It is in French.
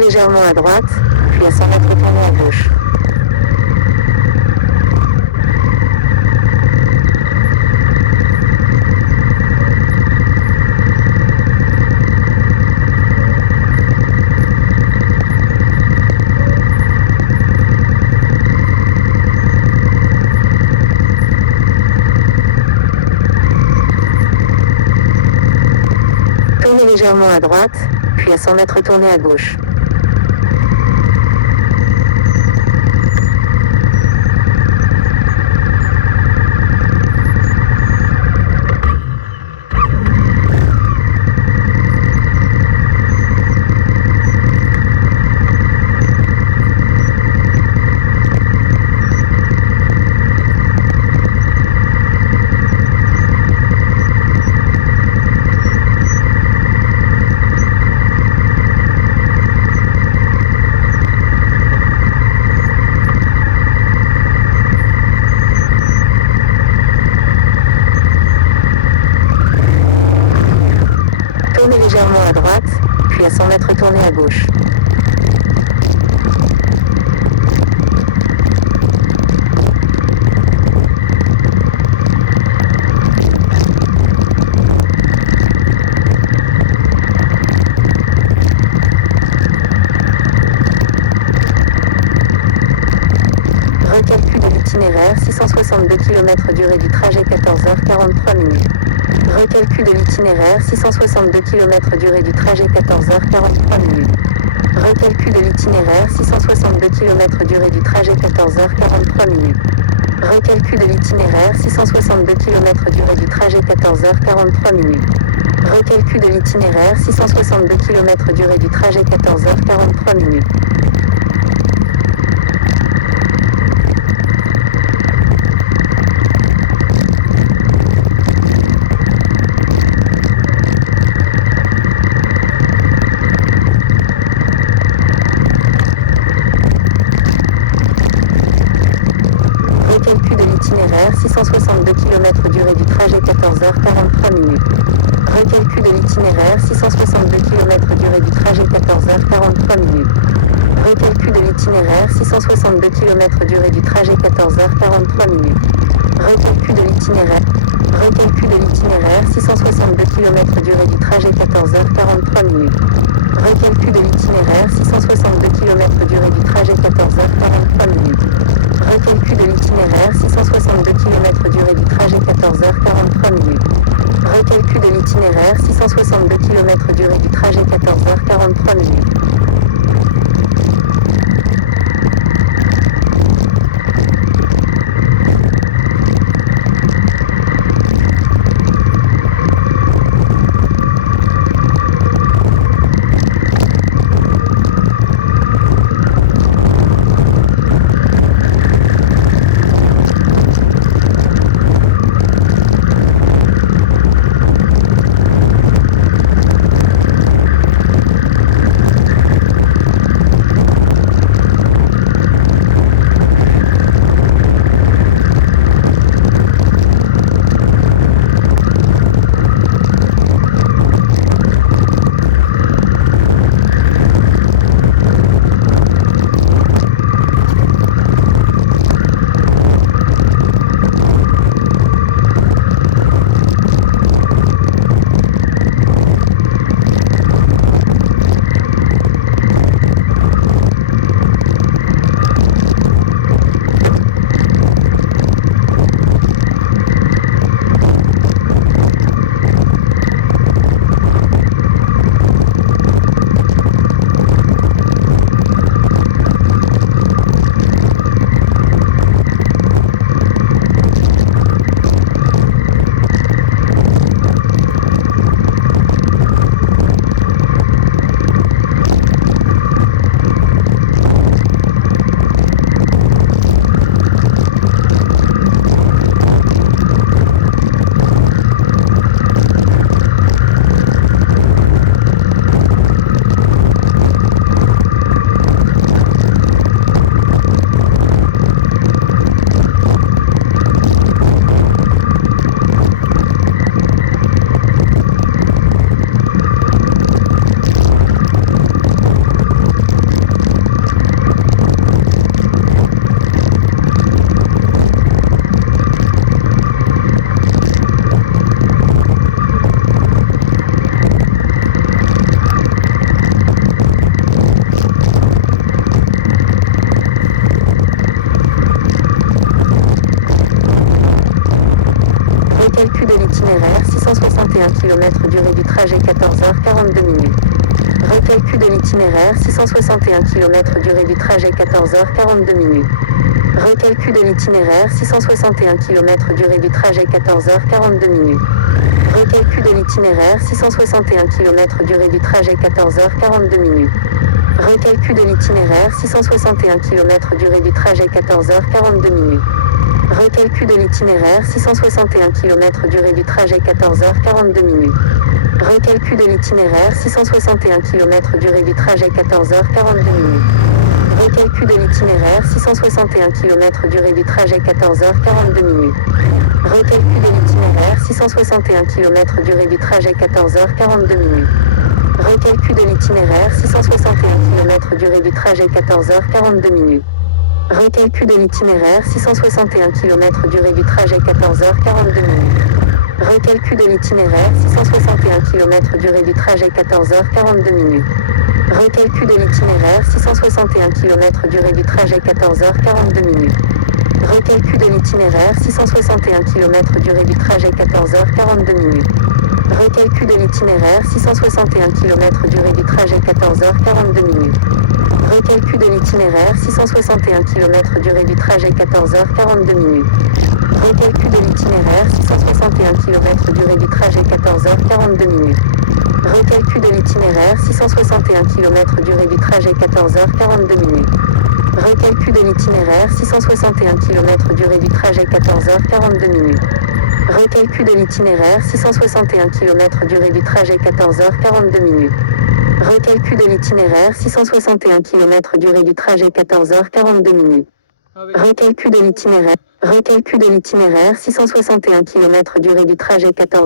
légèrement à droite, puis à 100 mètres tournez à gauche. Tournez légèrement à droite, puis à 100 mètres tournez à gauche. Tournez légèrement à droite, puis à 100 mètres tournez à gauche. Recalcul de l'itinéraire, 662 km durée du trajet 14h43 minutes. Recalcul de l'itinéraire, 662 km durée du trajet 14h43 minutes. Recalcul de l'itinéraire, 662 km durée du trajet 14h43 minutes. Recalcul de l'itinéraire, 662 km durée du trajet 14h43 minutes. Recalcul de l'itinéraire, 662 km durée du trajet 14h43 minutes. Recalcul de l'itinéraire, 662 km durée du trajet 14h43 minutes. Recalcul de l'itinéraire, 662 km durée du trajet 14h43 minutes. Recalcul de l'itinéraire, 662 km durée du trajet 14h43 minutes. Recalcul de l'itinéraire. Recalcul de l'itinéraire, 662 km durée du trajet 14h43 minutes. Recalcul de l'itinéraire, 662 km durée du trajet 14h43 minutes. Recalcul de l'itinéraire, 662 km durée du trajet 14h43 minutes. Recalcul de l'itinéraire, 662 km durée du trajet 14h43 minutes. de l'itinéraire 661 km durée du trajet 14h42 minutes. Recalcul de l'itinéraire 661 km durée du trajet 14h42 minutes. Recalcul de l'itinéraire 661 km durée du trajet 14h42 minutes. Recalcul de l'itinéraire 661 km durée du trajet 14h42 minutes. Recalcul de l'itinéraire 661 km durée du trajet 14h42 minutes. Recalcul de l'itinéraire 661 km durée du trajet 14h42 minutes. Recalcul de l'itinéraire 661 km durée du trajet 14h42 minutes. Recalcul de l'itinéraire 661 km durée du trajet 14h42 minutes. Recalcul de l'itinéraire 661 km durée du trajet 14h42 minutes. Recalcul de l'itinéraire 661 km durée du trajet 14h42 minutes. Recalcul de l'itinéraire 661 km durée du trajet 14h42 minutes. Recalcul de l'itinéraire 661 km durée du trajet 14h42 minutes. Recalcul de l'itinéraire 661 km durée du trajet 14h42 minutes. Recalcul de l'itinéraire 661 km durée du trajet 14h42 minutes. Recalcul de l'itinéraire 661 km durée du trajet 14h42 minutes. Recalcul de l'itinéraire 661 km durée du trajet 14h42 minutes. Recalcul de l'itinéraire 661 km durée du trajet 14h42 minutes. Recalcul de l'itinéraire 661 km durée du trajet 14h42 minutes. Recalcul de l'itinéraire 661 km durée du trajet 14h42 minutes. Recalcul de l'itinéraire 661 km durée du trajet 14h42 minutes. Recalcul de l'itinéraire 661 km durée du trajet 14h42 minutes. Recalcul de l'itinéraire 661 km durée du trajet 14h42